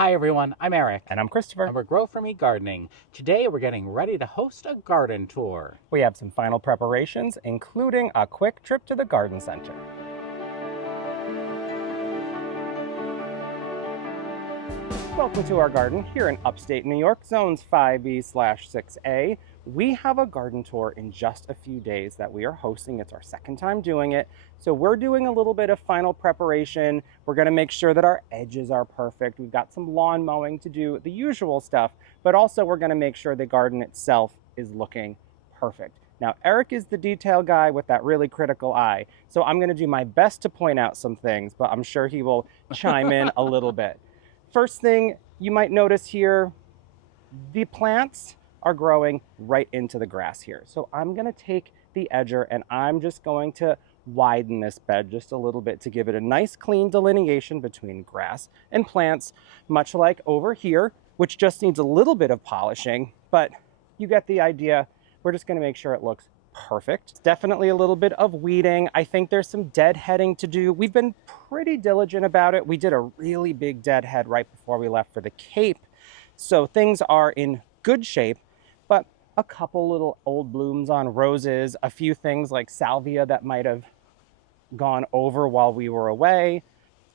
Hi everyone, I'm Eric. And I'm Christopher. And we're Grow For Me Gardening. Today we're getting ready to host a garden tour. We have some final preparations, including a quick trip to the garden center. Welcome to our garden here in upstate New York, zones 5B/6A. We have a garden tour in just a few days that we are hosting. It's our second time doing it. So we're doing a little bit of final preparation. We're going to make sure that our edges are perfect. We've got some lawn mowing to do, the usual stuff, but also we're going to make sure the garden itself is looking perfect. Now, Eric is the detail guy with that really critical eye. So I'm going to do my best to point out some things, but I'm sure he will chime in a little bit. First thing you might notice here, the plants are growing right into the grass here. So I'm going to take the edger and I'm just going to widen this bed just a little bit to give it a nice clean delineation between grass and plants, much like over here, which just needs a little bit of polishing, but you get the idea. We're just going to make sure it looks perfect. Definitely a little bit of weeding. I think there's some deadheading to do. We've been pretty diligent about it. We did a really big deadhead right before we left for the Cape. So things are in good shape, but a couple little old blooms on roses, a few things like salvia that might have gone over while we were away.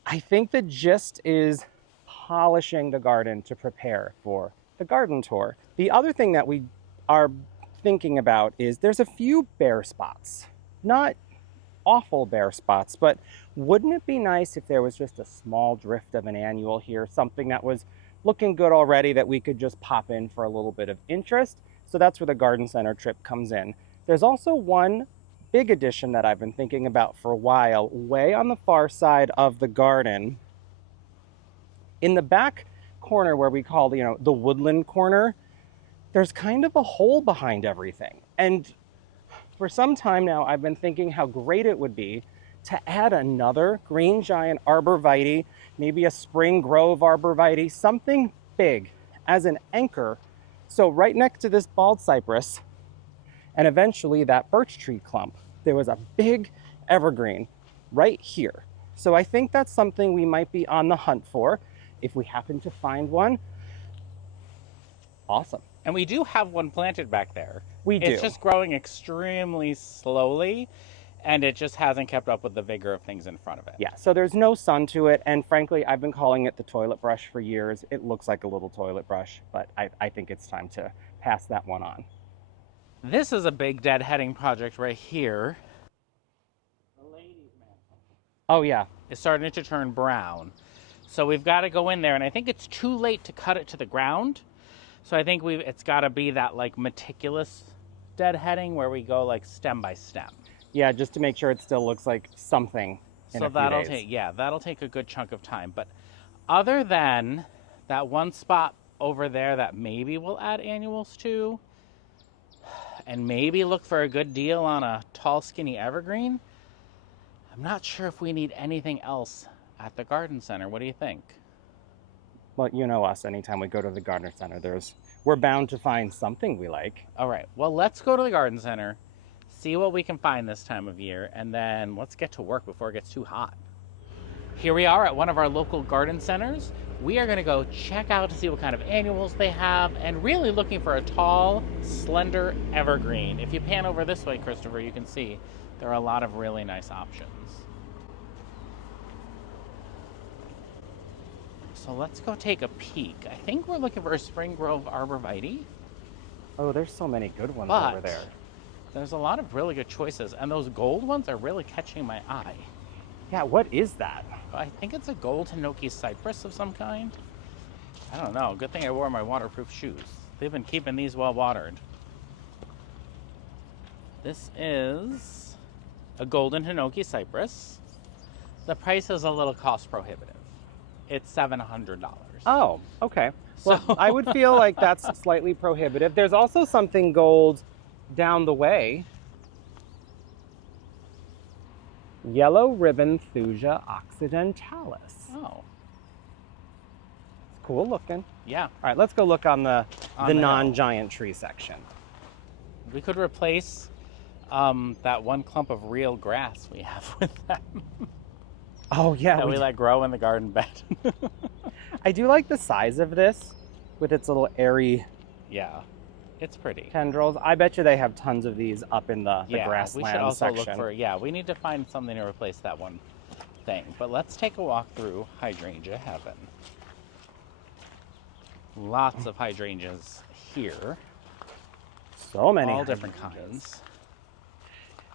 I think the gist is polishing the garden to prepare for the garden tour. The other thing that we are thinking about is there's a few bare spots, not awful bare spots, but wouldn't it be nice if there was just a small drift of an annual here, something that was looking good already that we could just pop in for a little bit of interest? So that's where the garden center trip comes in. There's also one big addition that I've been thinking about for a while, way on the far side of the garden. In the back corner where we call the woodland corner, there's kind of a hole behind everything. And for some time now, I've been thinking how great it would be to add another green giant arborvitae, maybe a Spring Grove Arborvitae, something big as an anchor. So right next to this bald cypress and eventually that birch tree clump, there was a big evergreen right here. So I think that's something we might be on the hunt for. If we happen to find one, awesome. And we do have one planted back there. We do. It's just growing extremely slowly, and it just hasn't kept up with the vigor of things in front of it. Yeah, so there's no sun to it, and frankly, I've been calling it the toilet brush for years. It looks like a little toilet brush, but I think it's time to pass that one on. This is a big deadheading project right here. The ladies' mantle. Oh yeah. It's starting to turn brown. So we've got to go in there, and I think it's too late to cut it to the ground. So I think it's got to be that like meticulous deadheading where we go like stem by stem. Yeah, just to make sure it still looks like something in a few days. That'll take a good chunk of time. But other than that one spot over there that maybe we'll add annuals to, and maybe look for a good deal on a tall, skinny evergreen, I'm not sure if we need anything else at the garden center. What do you think? Well, you know us, anytime we go to the garden center, we're bound to find something we like. All right, well, let's go to the garden center, see what we can find this time of year, and then let's get to work before it gets too hot. Here we are at one of our local garden centers. We are gonna go check out to see what kind of annuals they have, and really looking for a tall, slender evergreen. If you pan over this way, Christopher, you can see there are a lot of really nice options. So let's go take a peek. I think we're looking for a Spring Grove Arborvitae. Oh, there's so many good ones over there. There's a lot of really good choices, and those gold ones are really catching my eye. Yeah, what is that? I think it's a gold hinoki cypress of some kind. I don't know. Good thing I wore my waterproof shoes. They've been keeping these well watered. This is a golden hinoki cypress. The price is a little cost prohibitive. It's $700. Oh, okay. Well, I would feel like that's slightly prohibitive. There's also something gold down the way. Yellow ribbon Thuja occidentalis. Oh. It's cool looking. Yeah. All right, let's go look on the non-giant tree section. We could replace that one clump of real grass we have with them. Oh, yeah. That we let grow in the garden bed. I do like the size of this with its little airy Yeah, it's pretty. tendrils. I bet you they have tons of these up in the Yeah, grassland we should also section. look for, yeah, we need to find something to replace that one thing. But let's take a walk through hydrangea heaven. Lots of hydrangeas here. So many all different hydrangeas. kinds.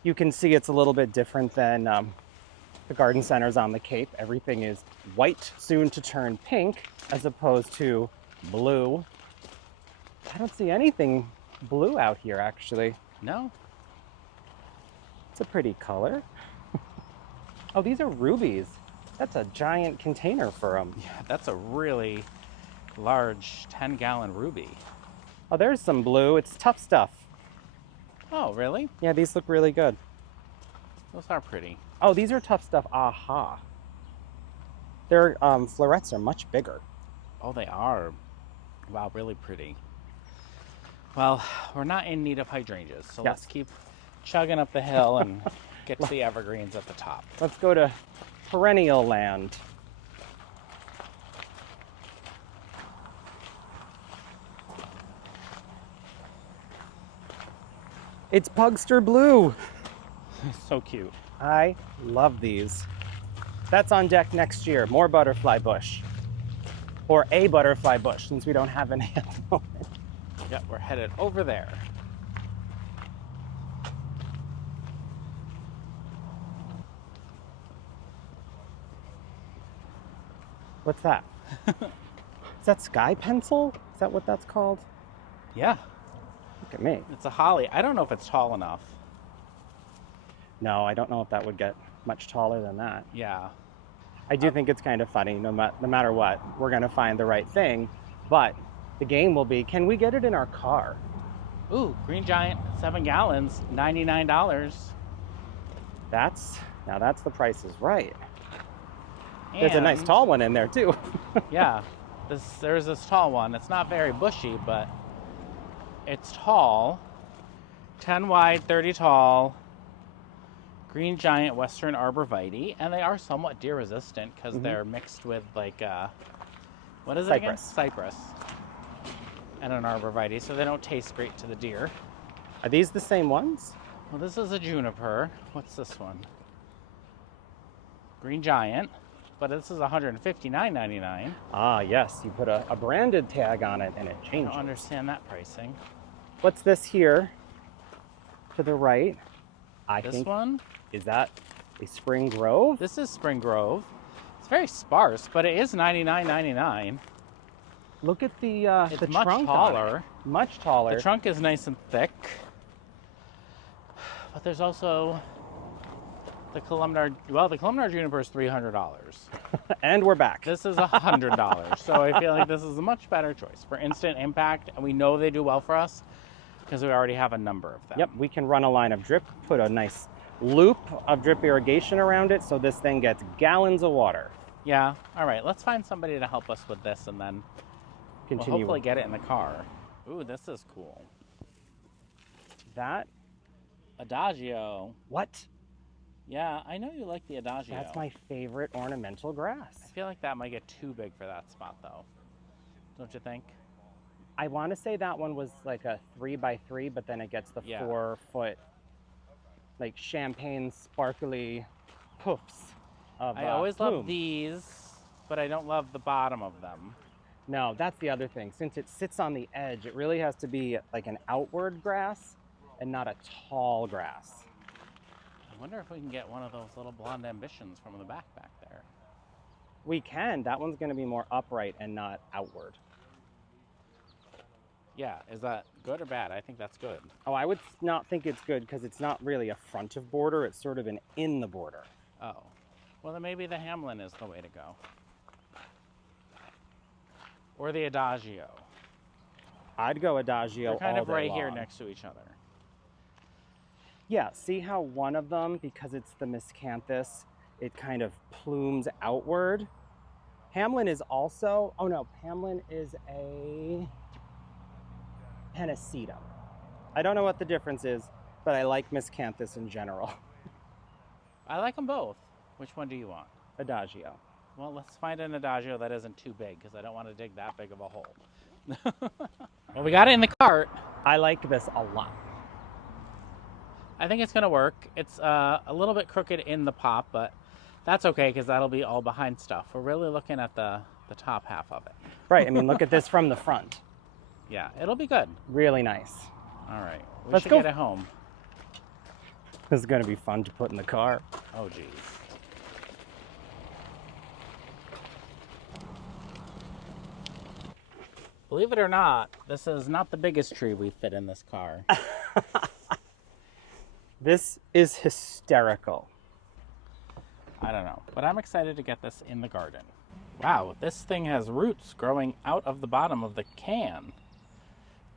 You can see it's a little bit different than the garden centers on the Cape. Everything is white, soon to turn pink, as opposed to blue. I don't see anything blue out here, actually. No? It's a pretty color. Oh, these are rubies. That's a giant container for them. Yeah, that's a really large 10-gallon ruby. Oh, there's some blue. It's tough stuff. Oh, really? Yeah, these look really good. Those are pretty. Oh, these are tough stuff. Aha. Their florets are much bigger. Oh, they are. Wow, really pretty. Well, we're not in need of hydrangeas, so Yes. let's keep chugging up the hill and get to the evergreens at the top. Let's go to perennial land. It's Pugster Blue. So cute. I love these. That's on deck next year. More butterfly bush. Or a butterfly bush, since we don't have any at the moment. Yep, we're headed over there. What's that? Is that sky pencil? Is that what that's called? Yeah, Look at me. it's a holly. I don't know if it's tall enough. No, I don't know if that would get much taller than that. Yeah. I do think it's kind of funny. No matter what, we're going to find the right thing. But the game will be, can we get it in our car? Ooh, Green Giant, 7 gallons, $99. Now that's the price is right. There's a nice And- tall one in there too. Yeah, there's this tall one. It's not very bushy, but it's tall. 10 wide, 30 tall. Green Giant Western Arborvitae, and they are somewhat deer resistant because they're mixed with like what is it again? Cypress. Cypress. And an arborvitae, so they don't taste great to the deer. Are these the same ones? Well, this is a juniper. What's this one? Green Giant, but this is $159.99. Ah, yes. You put a branded tag on it and it I changes. don't understand that pricing. What's this here to the right? I This think, one? is that a Spring Grove? This is Spring Grove. It's very sparse, but it is $99.99. Look at the It's the much trunk on it. taller. Much taller. The trunk is nice and thick. But there's also the columnar. Well, the columnar juniper is $300. And we're back. This is $100. So I feel like this is a much better choice for instant impact, and we know they do well for us because we already have a number of them. Yep, we can run a line of drip, put a nice loop of drip irrigation around it so this thing gets gallons of water. Yeah. All right. Let's find somebody to help us with this, and then we'll Continue. hopefully get it in the car. Ooh, this is cool. That, Adagio. what? Yeah, I know you like the Adagio. That's my favorite ornamental grass. I feel like that might get too big for that spot, though. Don't you think? I want to say that one was like a 3x3, but then it gets the Yeah. 4-foot, like champagne sparkly poofs of I always plume. love these, but I don't love the bottom of them. No, that's the other thing. Since it sits on the edge, it really has to be like an outward grass and not a tall grass. I wonder if we can get one of those little blonde ambitions from the back there. We can. That one's going to be more upright and not outward. Yeah, is that good or bad? I think that's good. Oh, I would not think it's good because it's not really a front of border. It's sort of an in the border. Oh. Well, then maybe the Hamlin is the way to go. Or the Adagio. I'd go Adagio They're kind all of day right here long. next to each other. Yeah, see how one of them, because it's the Miscanthus, it kind of plumes outward. Hamlin is also, oh no, Hamlin is a Penobscot. I don't know what the difference is, but I like Miscanthus in general. I like them both. Which one do you want? Adagio. Well, let's find an Adagio that isn't too big because I don't want to dig that big of a hole. Well, we got it in the cart. I like this a lot. I think it's going to work. It's a little bit crooked in the pop, but that's okay because that'll be all behind stuff. We're really looking at the top half of it. Right, I mean, look at this from the front. Yeah, it'll be good. Really nice. All right, Let's should go. get it home. This is going to be fun to put in the car. Oh, geez. Believe it or not, this is not the biggest tree we fit in this car. This is hysterical. I don't know, but I'm excited to get this in the garden. Wow, this thing has roots growing out of the bottom of the can.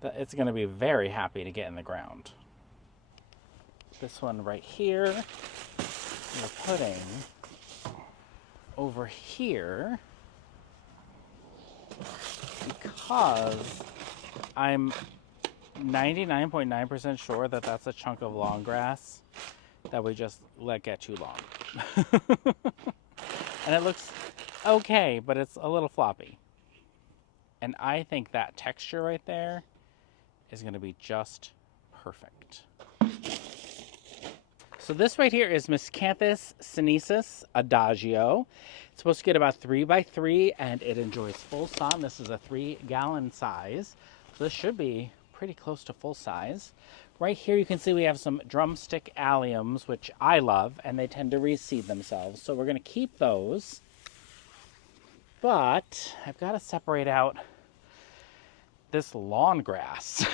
It's going to be very happy to get in the ground. This one right here, we're putting over here because I'm 99.9% sure that that's a chunk of long grass that we just let get too long. And it looks okay, but it's a little floppy. And I think that texture right there is going to be just perfect. So this right here is Miscanthus sinensis Adagio. It's supposed to get about 3 by 3 and it enjoys full sun. This is a 3-gallon size. So this should be pretty close to full size. Right here you can see we have some drumstick alliums, which I love, and they tend to reseed themselves. So we're going to keep those. But I've got to separate out this lawn grass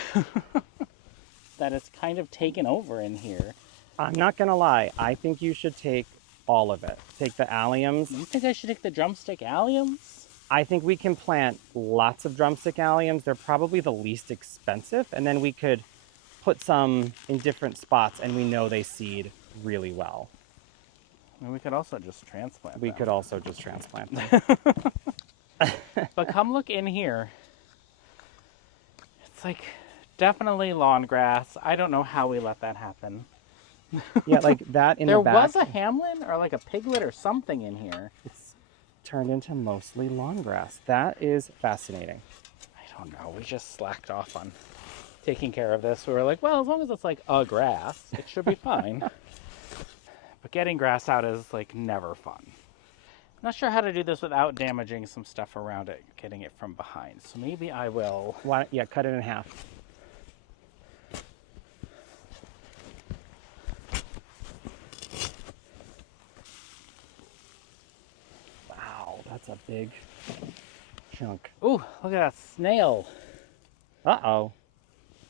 that it's kind of taken over in here. I'm not going to lie. I think you should take all of it. Take the alliums. You think I should take the drumstick alliums? I think we can plant lots of drumstick alliums. They're probably the least expensive. And then we could put some in different spots and we know they seed really well. And we could also just transplant We them. could also just transplant them. But come look in here. It's like definitely lawn grass. I don't know how we let that happen. Yeah, like that in There the back. was a hamlin or like a piglet or something in here. It's turned into mostly lawn grass. That is fascinating. I don't know. We just slacked off on taking care of this. We were like, well, as long as it's like a grass, it should be fine. But getting grass out is like never fun. I'm not sure how to do this without damaging some stuff around it, getting it from behind. So maybe I will. Yeah, cut it in half. Wow, that's a big chunk. Ooh, look at that snail. Uh-oh.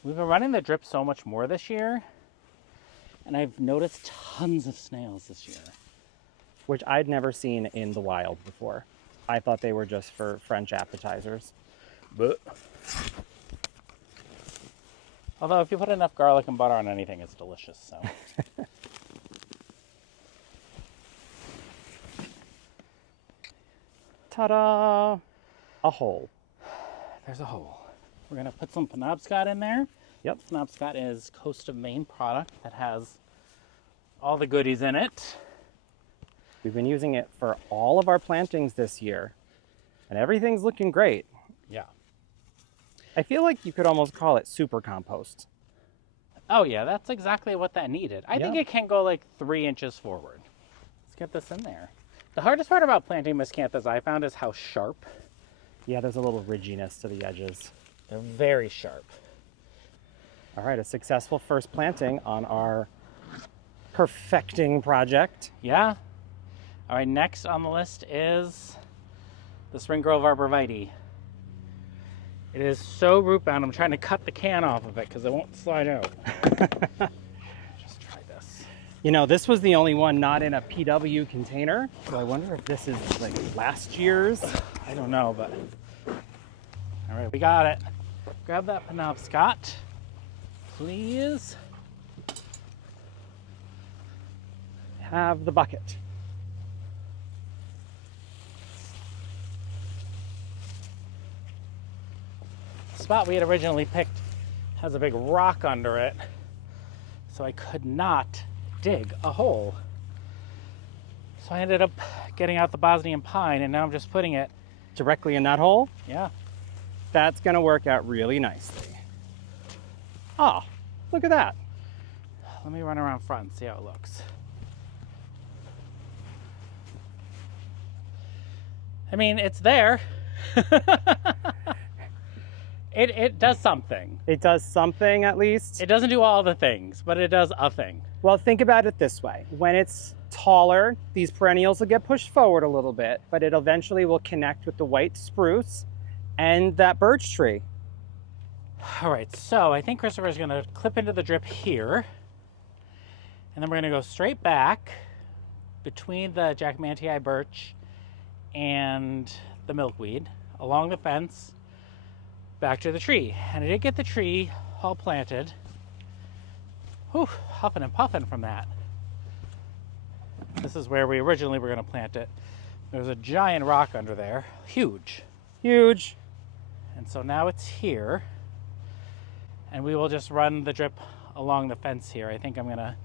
We've been running the drip so much more this year, and I've noticed tons of snails this year. Which I'd never seen in the wild before. I thought they were just for French appetizers. But although if you put enough garlic and butter on anything, it's delicious. So ta-da! A hole. there's a hole. We're gonna put some Penobscot in there. Yep. Penobscot is Coast of Maine product that has all the goodies in it. We've been using it for all of our plantings this year, and everything's looking great. Yeah. I feel like you could almost call it super compost. Oh yeah, that's exactly what that needed. I think Yeah. it can go like 3 inches forward. Let's get this in there. The hardest part about planting Miscanthus I found is how sharp. Yeah, there's a little ridginess to the edges. They're very sharp. All right, a successful first planting on our perfecting project. Yeah. All right, next on the list is the Spring Grove Arborvitae. It is so root bound, I'm trying to cut the can off of it because it won't slide out. Just try this. You know, this was the only one not in a PW container, so I wonder if this is like last year's. I don't know, but all right, we got it. Grab that Penobscot, please. Have the bucket. The spot we had originally picked has a big rock under it, so I could not dig a hole. So I ended up getting out the Bosnian pine, and now I'm just putting it directly in that hole. Yeah. That's gonna work out really nicely. Oh, look at that. Let me run around front and see how it looks. I mean, it's there. It does something. It does something at least. It doesn't do all the things, but it does a thing. Well, think about it this way. When it's taller, these perennials will get pushed forward a little bit, but it eventually will connect with the white spruce and that birch tree. All right, so I think Christopher's gonna clip into the drip here, and then we're gonna go straight back between the Jackmantii birch and the milkweed, along the fence, back to the tree. And I did get the tree all planted. Whew, huffing and puffing from that. This is where we originally were gonna plant it. There's a giant rock under there, huge. Huge. And so now it's here. And we will just run the drip along the fence here. I think I'm gonna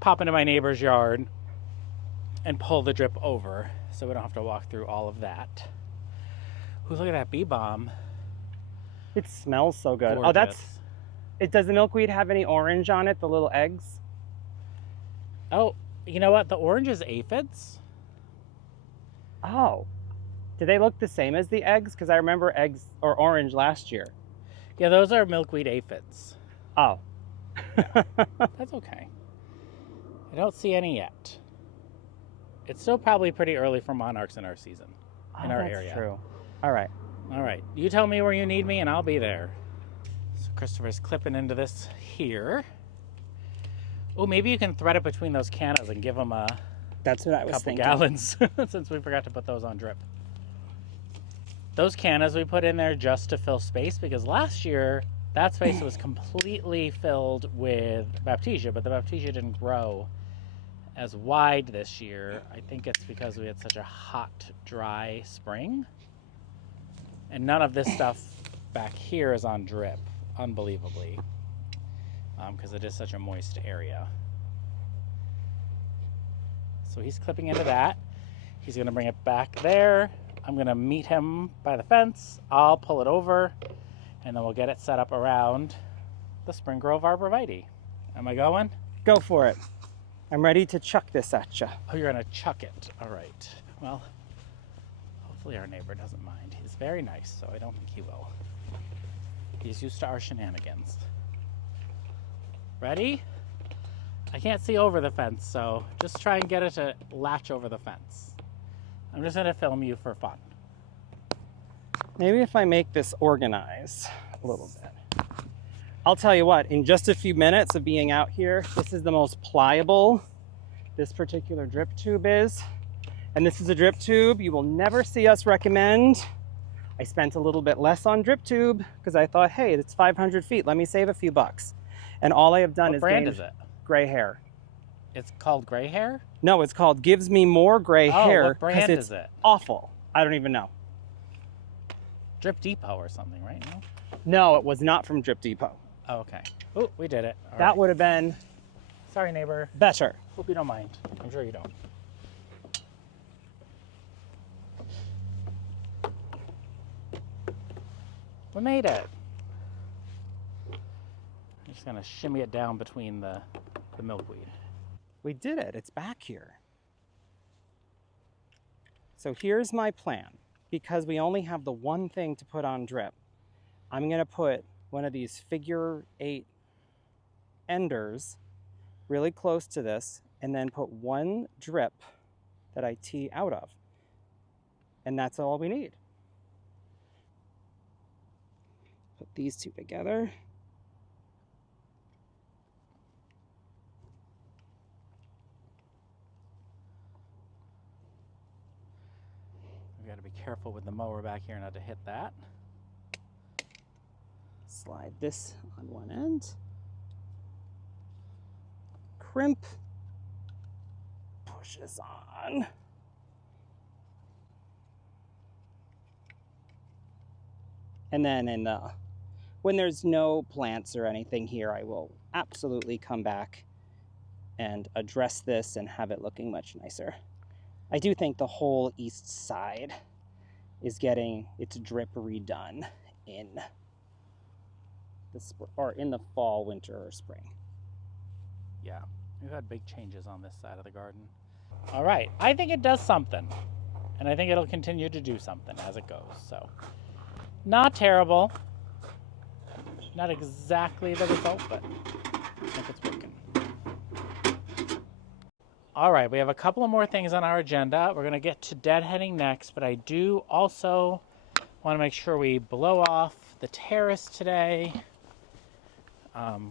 pop into my neighbor's yard and pull the drip over so we don't have to walk through all of that. Ooh, look at that bee balm. It smells so good. Gorgeous. Oh, that's it. Does the milkweed have any orange on it, the little eggs? Oh, you know what? The orange is aphids. Oh, do they look the same as the eggs? Because I remember eggs or orange last year. Yeah, those are milkweed aphids. Oh. That's okay. I don't see any yet. It's still probably pretty early for monarchs in our season, in our area. True. All right. All right. You tell me where you need me and I'll be there. So Christopher's clipping into this here. Oh, maybe you can thread it between those cannas and give them a That's what I was couple thinking. gallons since we forgot to put those on drip. Those cannas we put in there just to fill space because last year that space was completely filled with Baptisia, but the Baptisia didn't grow as wide this year. I think it's because we had such a hot, dry spring. And none of this stuff back here is on drip, unbelievably, because it is such a moist area. So he's clipping into that. He's gonna bring it back there. I'm gonna meet him by the fence. I'll pull it over, and then we'll get it set up around the Spring Grove Arborvitae. Am I going? Go for it. I'm ready to chuck this at you. Oh, you're gonna chuck it. All right. Well, hopefully our neighbor doesn't mind. He's very nice, so I don't think he will. He's used to our shenanigans. Ready? I can't see over the fence, so just try and get it to latch over the fence. I'm just gonna film you for fun. Maybe if I make this organized a little bit. I'll tell you what, in just a few minutes of being out here, this is the most pliable this particular drip tube is. And this is a drip tube you will never see us recommend. I spent a little bit less on drip tube because I thought, hey, it's 500 feet. Let me save a few bucks. And all I have done is What brand is it? gray hair. It's called Gray Hair? No, it's called Gives Me More Gray Hair. What brand it's is it? awful. I don't even know. Drip Depot or something, right? No? No, it was not from Drip Depot. Oh, okay. Oh, we did it. All That right. would have been Sorry, neighbor. better. Hope you don't mind. I'm sure you don't. We made it. I'm just gonna shimmy it down between the milkweed. We did it. It's back here. So here's my plan. Because we only have the one thing to put on drip, I'm going to put one of these figure 8 enders really close to this and then put one drip that I tee out of. And that's all we need. Put these two together. We've got to be careful with the mower back here not to hit that. Slide this on one end. Crimp. Push this on. And then when there's no plants or anything here, I will absolutely come back and address this and have it looking much nicer. I do think the whole east side is getting its drip redone in in the fall, winter, or spring. Yeah, we've had big changes on this side of the garden. All right, I think it does something, and I think it'll continue to do something as it goes. So, not terrible, not exactly the result, but I think it's working. All right, we have a couple of more things on our agenda. We're going to get to deadheading next, but I do also want to make sure we blow off the terrace today,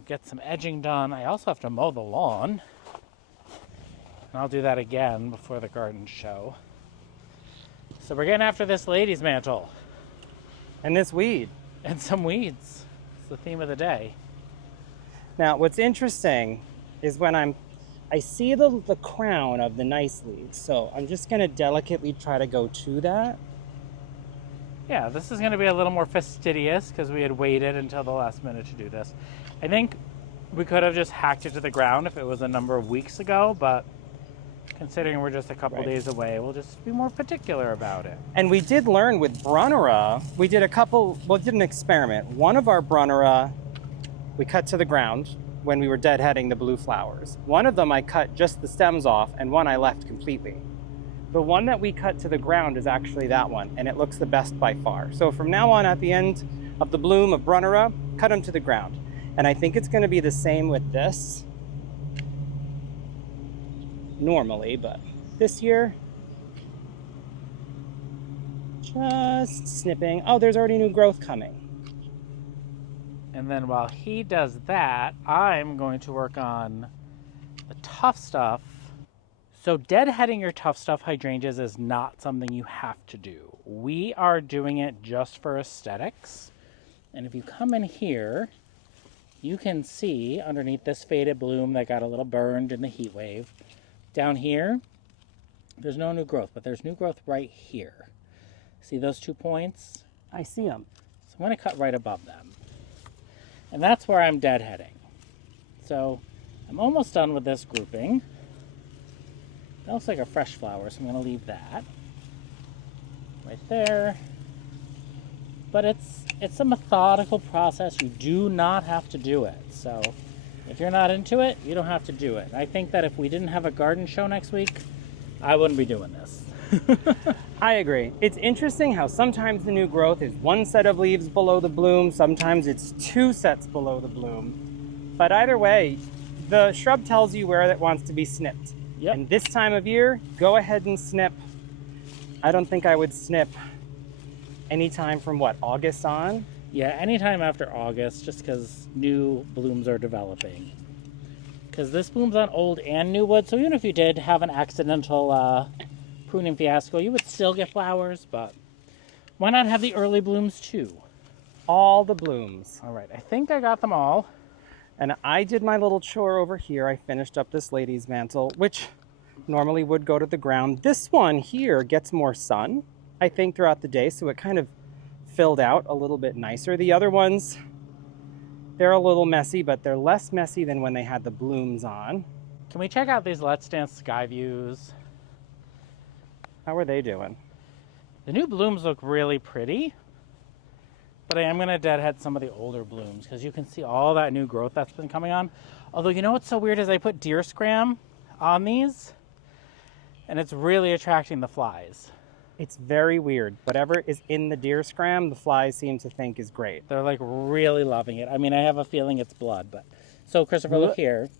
get some edging done. I also have to mow the lawn, and I'll do that again before the garden show. So we're getting after this lady's mantle. And this weed. And some weeds. It's the theme of the day. Now, what's interesting is when I see the crown of the nice leaves, so I'm just going to delicately try to go to that. Yeah, this is going to be a little more fastidious because we had waited until the last minute to do this. I think we could have just hacked it to the ground if it was a number of weeks ago, but considering we're just a couple days away, we'll just be more particular about it. And we did learn with Brunera, we did an experiment. One of our Brunera, we cut to the ground when we were deadheading the blue flowers. One of them I cut just the stems off, and one I left completely. The one that we cut to the ground is actually that one, and it looks the best by far. So from now on, at the end of the bloom of Brunera, cut them to the ground. And I think it's going to be the same with this normally, but this year, just snipping. Oh, there's already new growth coming. And then while he does that, I'm going to work on the tough stuff. So deadheading your tough stuff hydrangeas is not something you have to do. We are doing it just for aesthetics. And if you come in here, you can see underneath this faded bloom that got a little burned in the heat wave. Down here, there's no new growth, but there's new growth right here. See those 2 points? I see them. So I'm going to cut right above them. And that's where I'm deadheading. So I'm almost done with this grouping. That looks like a fresh flower, so I'm going to leave that right there. But it's a methodical process. You do not have to do it. So if you're not into it, you don't have to do it. I think that if we didn't have a garden show next week, I wouldn't be doing this. I agree. It's interesting how sometimes the new growth is one set of leaves below the bloom, sometimes it's 2 sets below the bloom. But either way, the shrub tells you where it wants to be snipped. Yep. And this time of year, go ahead and snip. I don't think I would snip anytime from August on? Yeah, anytime after August, just because new blooms are developing. Because this blooms on old and new wood, so even if you did have an accidental pruning fiasco, you would still get flowers, but why not have the early blooms too? All the blooms. All right, I think I got them all. And I did my little chore over here. I finished up this lady's mantle, which normally would go to the ground. This one here gets more sun, I think, throughout the day, so it kind of filled out a little bit nicer. The other ones, they're a little messy, but they're less messy than when they had the blooms on. Can we check out these Let's Dance sky views? How are they doing? The new blooms look really pretty, but I am going to deadhead some of the older blooms because you can see all that new growth that's been coming on. Although, you know what's so weird is I put deer scram on these, and it's really attracting the flies. It's very weird. Whatever is in the deer scram, the flies seem to think is great. They're like really loving it. I mean, I have a feeling it's blood, but... So, Christopher, look here.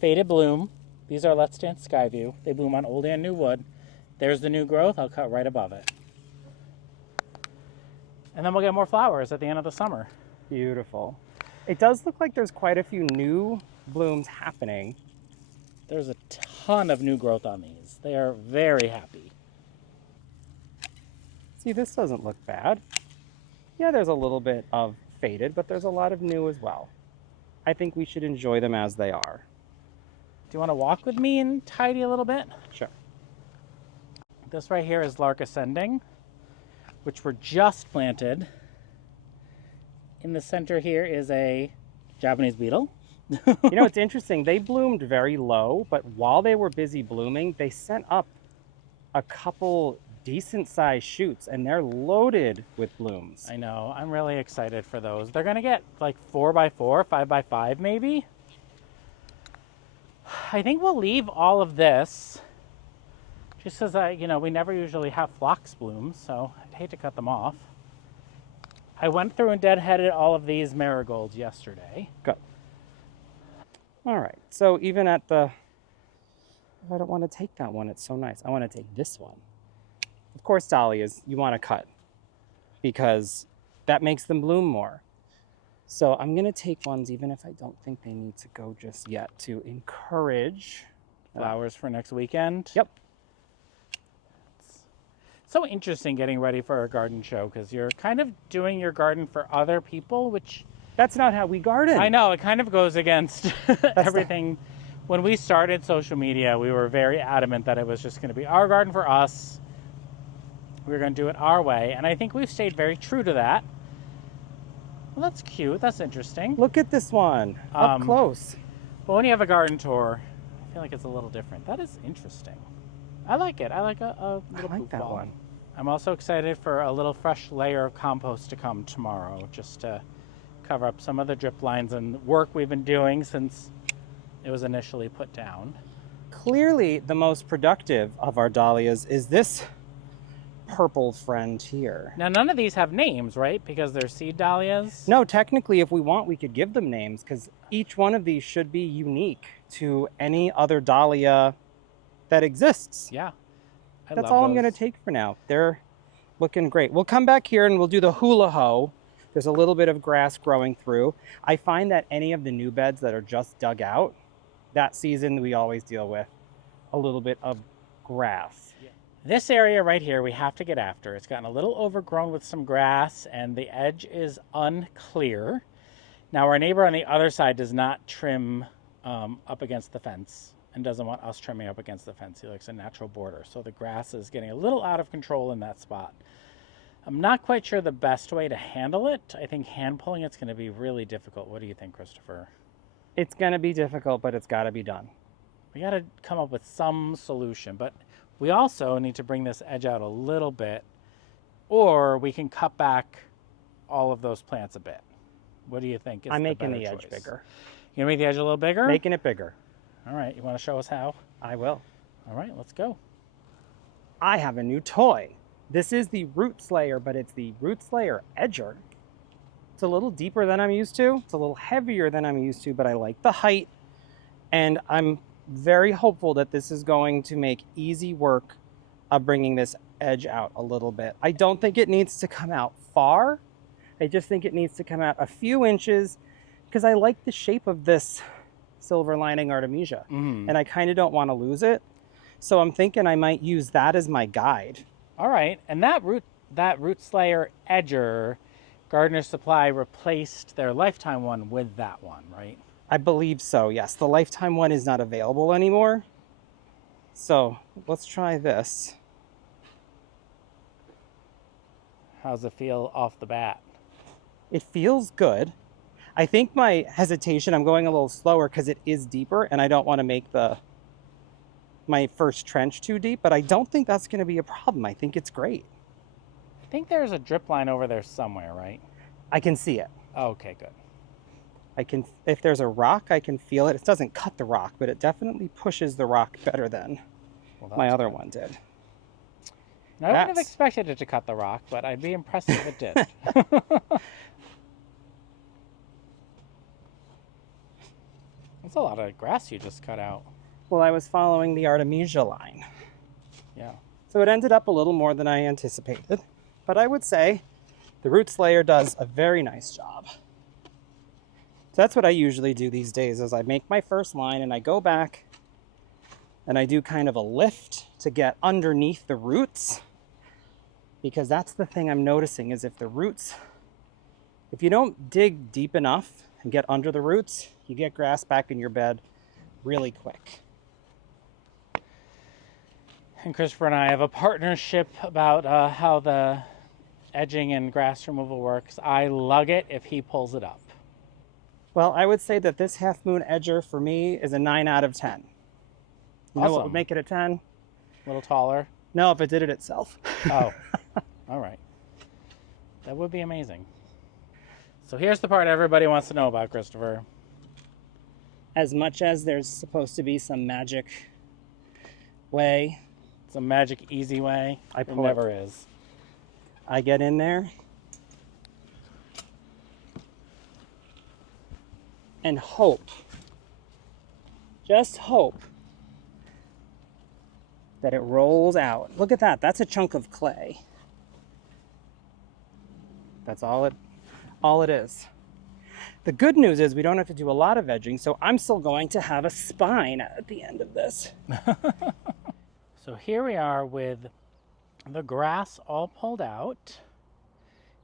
Faded bloom. These are Let's Dance Skyview. They bloom on old and new wood. There's the new growth. I'll cut right above it. And then we'll get more flowers at the end of the summer. Beautiful. It does look like there's quite a few new blooms happening. There's a ton of new growth on these. They are very happy. See, this doesn't look bad. Yeah, there's a little bit of faded, but there's a lot of new as well. I think we should enjoy them as they are. Do you want to walk with me and tidy a little bit? Sure. This right here is Lark Ascending, which were just planted. In the center here is a Japanese beetle. You know, it's interesting. They bloomed very low, but while they were busy blooming, they sent up a couple decent sized shoots and they're loaded with blooms. I know. I'm really excited for those. They're going to get like 4x4, 5x5 maybe. I think we'll leave all of this just because we never usually have phlox blooms, so I'd hate to cut them off. I went through and deadheaded all of these marigolds yesterday. Good. All right. So even at the, I don't want to take that one. It's so nice. I want to take this one. Of course, dahlias you want to cut because that makes them bloom more. So I'm going to take ones even if I don't think they need to go just yet to encourage Flowers for next weekend. Yep. It's so interesting getting ready for a garden show because you're kind of doing your garden for other people, which... That's not how we garden. I know, it kind of goes against everything. When we started social media, we were very adamant that it was just going to be our garden for us. We were going to do it our way, and I think we've stayed very true to that. Well, that's cute. That's interesting. Look at this one up close. But when you have a garden tour, I feel like it's a little different. That is interesting. I like it. I like a little I like poof that ball. one. I'm also excited for a little fresh layer of compost to come tomorrow, just to cover up some of the drip lines and work we've been doing since it was initially put down. Clearly, the most productive of our dahlias is this purple friend here. Now, none of these have names, right? Because they're seed dahlias? No, technically, if we want, we could give them names because each one of these should be unique to any other dahlia that exists. Yeah. That's all I'm going to take for now. They're looking great. We'll come back here and we'll do the hula hoe. There's a little bit of grass growing through. I find that any of the new beds that are just dug out, that season we always deal with a little bit of grass. This area right here we have to get after. It's gotten a little overgrown with some grass and the edge is unclear. Now our neighbor on the other side does not trim up against the fence and doesn't want us trimming up against the fence. He likes a natural border. So the grass is getting a little out of control in that spot. I'm not quite sure the best way to handle it. I think hand pulling it's going to be really difficult. What do you think, Christopher? It's going to be difficult, but it's got to be done. We got to come up with some solution, but we also need to bring this edge out a little bit, or we can cut back all of those plants a bit. What do you think? I'm making the edge bigger. You gonna make the edge a little bigger? Making it bigger. All right. You want to show us how? I will. All right. Let's go. I have a new toy. This is the Root Slayer, but it's the Root Slayer Edger. It's a little deeper than I'm used to. It's a little heavier than I'm used to, but I like the height. And I'm very hopeful that this is going to make easy work of bringing this edge out a little bit. I don't think it needs to come out far. I just think it needs to come out a few inches because I like the shape of this silver lining Artemisia. And I kind of don't want to lose it. So I'm thinking I might use that as my guide. All right. And that Root Slayer Edger, Gardener Supply replaced their Lifetime one with that one, right? I believe so, yes. The Lifetime one is not available anymore. So let's try this. How's it feel off the bat? It feels good. I think my hesitation, I'm going a little slower because it is deeper and I don't want to make my first trench too deep, but I don't think that's going to be a problem. I think it's great. I think there's a drip line over there somewhere, right? I can see it. Okay, good. If there's a rock, I can feel it. It doesn't cut the rock, but it definitely pushes the rock better than my other one did. Now, I wouldn't have expected it to cut the rock, but I'd be impressed if it did. That's a lot of grass you just cut out. Well, I was following the Artemisia line. Yeah. So it ended up a little more than I anticipated. But I would say the Root Slayer does a very nice job. So that's what I usually do these days is I make my first line and I go back and I do kind of a lift to get underneath the roots. Because that's the thing I'm noticing is if you don't dig deep enough and get under the roots, you get grass back in your bed really quick. And Christopher and I have a partnership about how the edging and grass removal works. I lug it if he pulls it up. Well, I would say that this Half Moon Edger for me is a 9 out of 10. You know what would make it a 10? A little taller. No, if it did it itself. Oh, all right. That would be amazing. So here's the part everybody wants to know about, Christopher. As much as there's supposed to be some magic way, Some magic easy way. There never is. I get in there and hope, just hope, that it rolls out. Look at that. That's a chunk of clay. That's all it is. The good news is we don't have to do a lot of edging, so I'm still going to have a spine at the end of this. So here we are with the grass all pulled out.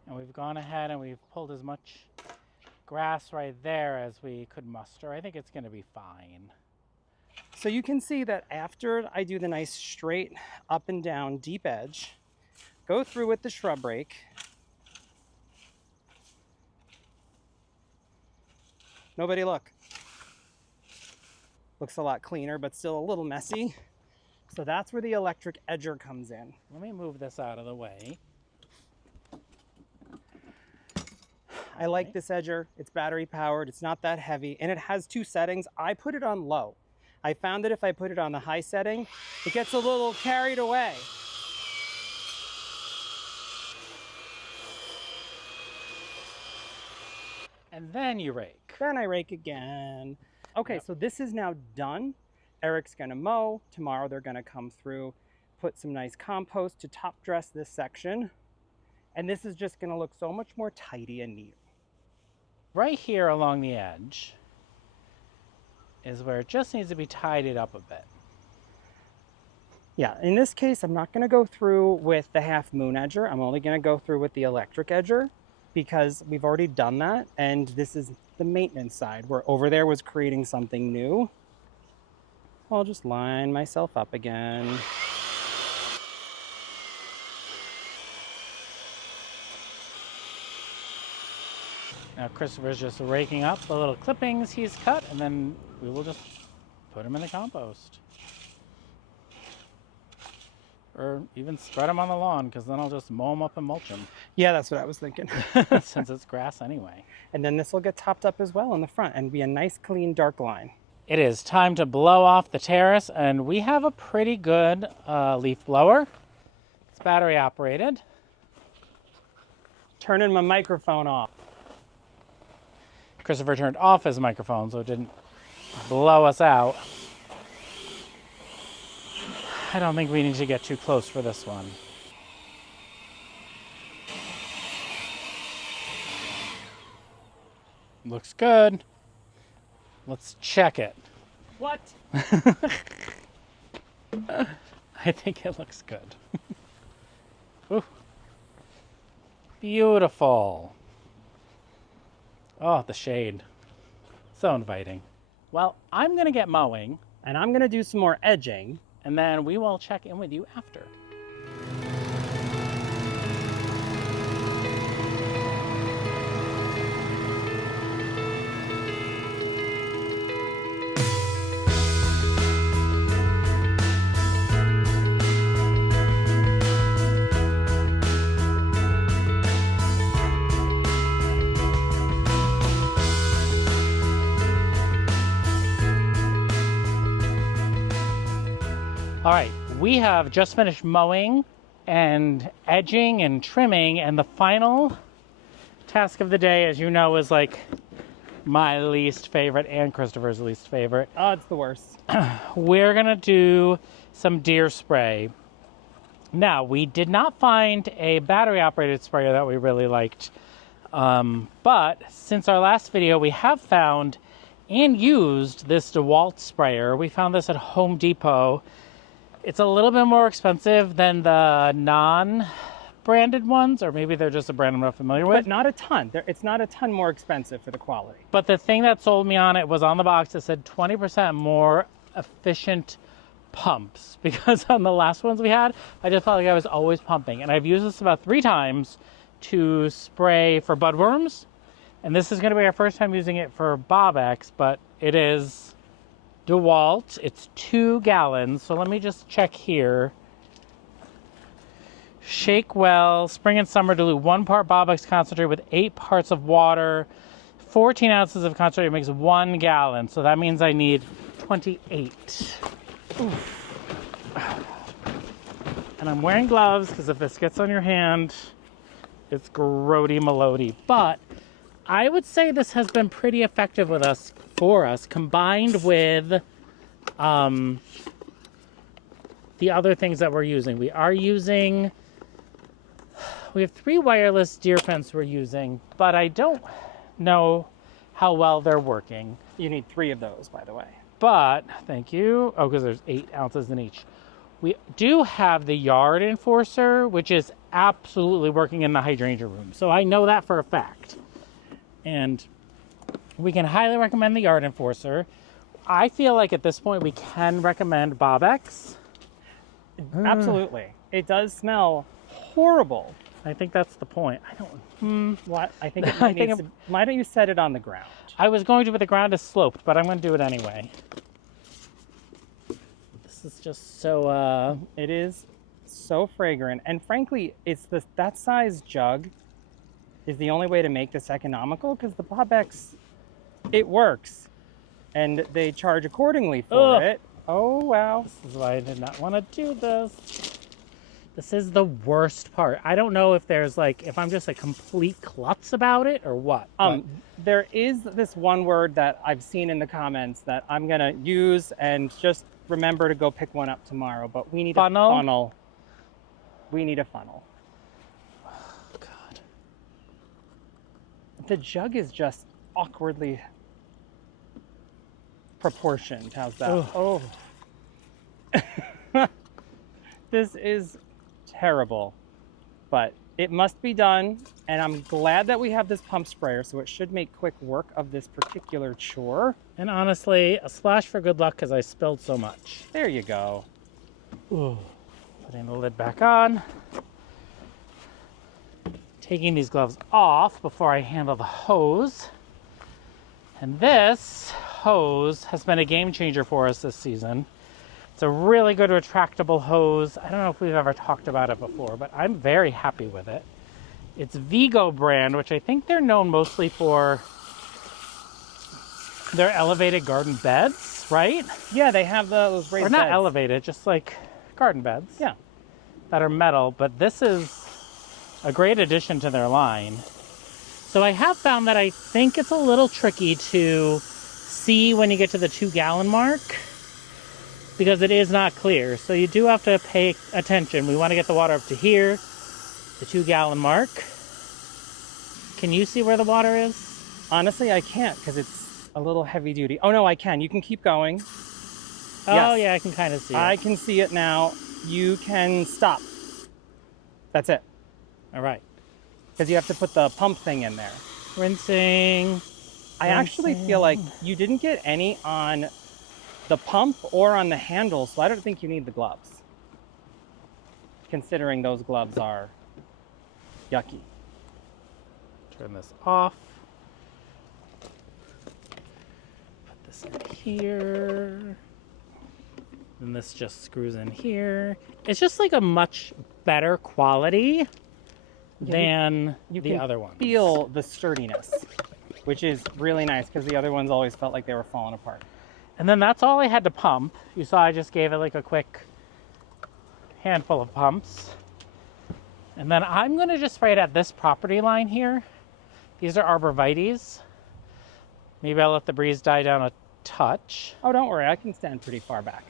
And we've gone ahead and we've pulled as much grass right there as we could muster. I think it's going to be fine. So you can see that after I do the nice straight up and down deep edge, go through with the shrub rake. Nobody look. Looks a lot cleaner, but still a little messy. So that's where the electric edger comes in. Let me move this out of the way. I like this edger. It's battery powered. It's not that heavy. And it has 2 settings. I put it on low. I found that if I put it on the high setting, it gets a little carried away. And then you rake. Then I rake again. Okay, Yep. so this is now done. Eric's gonna mow. Tomorrow they're gonna come through, put some nice compost to top dress this section. And this is just gonna look so much more tidy and neat. Right here along the edge is where it just needs to be tidied up a bit. Yeah, in this case, I'm not gonna go through with the half moon edger. I'm only gonna go through with the electric edger because we've already done that. And this is the maintenance side where over there was creating something new. I'll just line myself up again. Now Christopher's just raking up the little clippings he's cut, and then we will just put them in the compost. Or even spread them on the lawn, because then I'll just mow them up and mulch them. Yeah, that's what I was thinking. Since it's grass anyway. And then this will get topped up as well in the front and be a nice, clean, dark line. It is time to blow off the terrace, and we have a pretty good leaf blower. It's battery operated. Turning my microphone off. Christopher turned off his microphone so it didn't blow us out. I don't think we need to get too close for this one. Looks good. Let's check it. What? I think it looks good. Ooh. Beautiful. Oh, the shade. So inviting. Well, I'm going to get mowing. And I'm going to do some more edging. And then we will check in with you after. All right, we have just finished mowing and edging and trimming, and the final task of the day, as you know, is like my least favorite and Christopher's least favorite. Oh, it's the worst. We're gonna do some deer spray. Now, we did not find a battery operated sprayer that we really liked, but since our last video, we have found and used this DeWalt sprayer. We found this at Home Depot. It's a little bit more expensive than the non-branded ones, or maybe they're just a brand I'm not familiar with. But not a ton. It's not a ton more expensive for the quality. But the thing that sold me on it was on the box, it said 20% more efficient pumps, because on the last ones we had, I just felt like I was always pumping. And I've used this about 3 times to spray for budworms. And this is going to be our first time using it for Bobex, but it is DeWalt. It's 2 gallons. So let me just check here. Shake well. Spring and summer dilute 1 part Bobex concentrate with 8 parts of water. 14 ounces of concentrate makes 1 gallon. So that means I need 28. Oof. And I'm wearing gloves because if this gets on your hand, it's grody melody. But I would say this has been pretty effective for us, combined with the other things that we're using. We have 3 wireless deer fence we're using, but I don't know how well they're working. You need 3 of those, by the way. But, thank you. Oh, because there's 8 ounces in each. We do have the yard enforcer, which is absolutely working in the hydrangea room. So I know that for a fact. And we can highly recommend the yard enforcer. I feel like at this point we can recommend Bobex. Absolutely. It does smell horrible. I think that's the point. What? I think it needs to, why don't you set it on the ground? I was going to, but the ground is sloped, but I'm going to do it anyway. This is just so, It is so fragrant. And frankly, it's that size jug is the only way to make this economical, because the Bobex, it works. And they charge accordingly for it. Oh, wow. This is why I did not want to do this. This is the worst part. I don't know if there's if I'm just a complete klutz about it or what. There is this one word that I've seen in the comments that I'm going to use, and just remember to go pick one up tomorrow. But we need a funnel. We need a funnel. Oh, God. The jug is just awkwardly proportioned. How's that? Oh. This is terrible, but it must be done, and I'm glad that we have this pump sprayer, so it should make quick work of this particular chore. And honestly, a splash for good luck because I spilled so much. There you go. Ooh. Putting the lid back on. Taking these gloves off before I handle the hose. And this hose has been a game changer for us this season. It's a really good retractable hose. I don't know if we've ever talked about it before, but I'm very happy with it. It's Vigo brand, which I think they're known mostly for their elevated garden beds, right? Yeah, they have those raised beds. Or not beds. Elevated, just like garden beds. Yeah. That are metal, but this is a great addition to their line. So I have found that I think it's a little tricky to see when you get to the 2-gallon mark, because it is not clear. So you do have to pay attention. We want to get the water up to here, the 2-gallon mark. Can you see where the water is? Honestly, I can't, because it's a little heavy duty. Oh no, I can. You can keep going. Oh yes. Yeah, I can kind of see it. I can see it now. You can stop. That's it. All right. Because you have to put the pump thing in there. Rinsing. I actually feel like you didn't get any on the pump or on the handle, so I don't think you need the gloves, considering those gloves are yucky. Turn this off. Put this in here. And this just screws in here. It's just like a much better quality than the other ones. Feel the sturdiness, which is really nice, because the other ones always felt like they were falling apart. And then that's all I had to pump. You saw I just gave it like a quick handful of pumps. And then I'm going to just spray it at this property line here. These are arborvitaes. Maybe I'll let the breeze die down a touch. Oh, don't worry. I can stand pretty far back.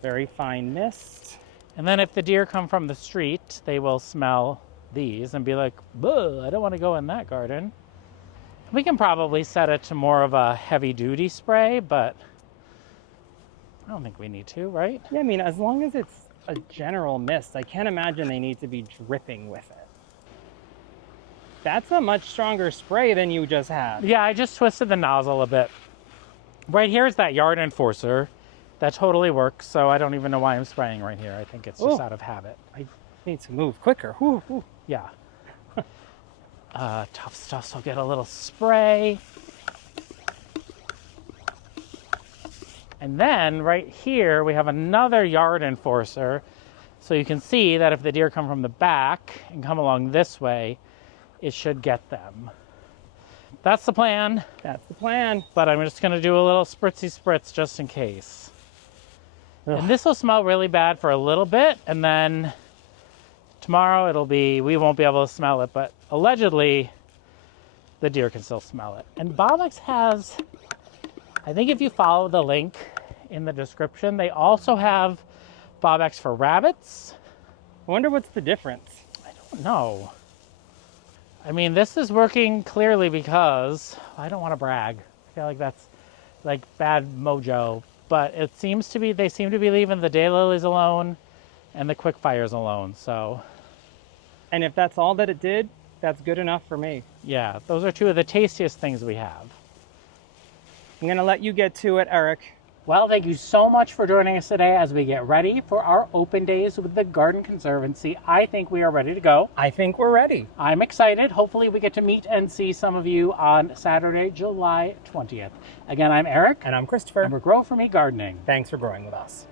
Very fine mist. And then if the deer come from the street, they will smell these and be like, "Buh, I don't want to go in that garden." We can probably set it to more of a heavy-duty spray, but I don't think we need to, right? Yeah, I mean, as long as it's a general mist, I can't imagine they need to be dripping with it. That's a much stronger spray than you just had. Yeah, I just twisted the nozzle a bit. Right here is that yard enforcer. That totally works, so I don't even know why I'm spraying right here. I think it's just out of habit. I need to move quicker. Whew, whew. Yeah. Tough stuff, so I'll get a little spray. And then right here, we have another yard enforcer. So you can see that if the deer come from the back and come along this way, it should get them. That's the plan. That's the plan. But I'm just gonna do a little spritzy spritz just in case. Ugh. And this will smell really bad for a little bit, and then tomorrow we won't be able to smell it, but allegedly the deer can still smell it. And Bovex has, I think if you follow the link in the description, they also have Bovex for rabbits. I wonder what's the difference. I don't know. I mean, this is working clearly because, I don't want to brag. I feel like that's like bad mojo, but it seems to be, they seem to be leaving the daylilies alone and the quick fires alone, so. And if that's all that it did, that's good enough for me. Yeah, those are two of the tastiest things we have. I'm gonna let you get to it, Eric. Well, thank you so much for joining us today as we get ready for our open days with the Garden Conservancy. I think we are ready to go. I think we're ready. I'm excited. Hopefully we get to meet and see some of you on Saturday, July 20th. Again, I'm Eric. And I'm Christopher. And we're Grow For Me Gardening. Thanks for growing with us.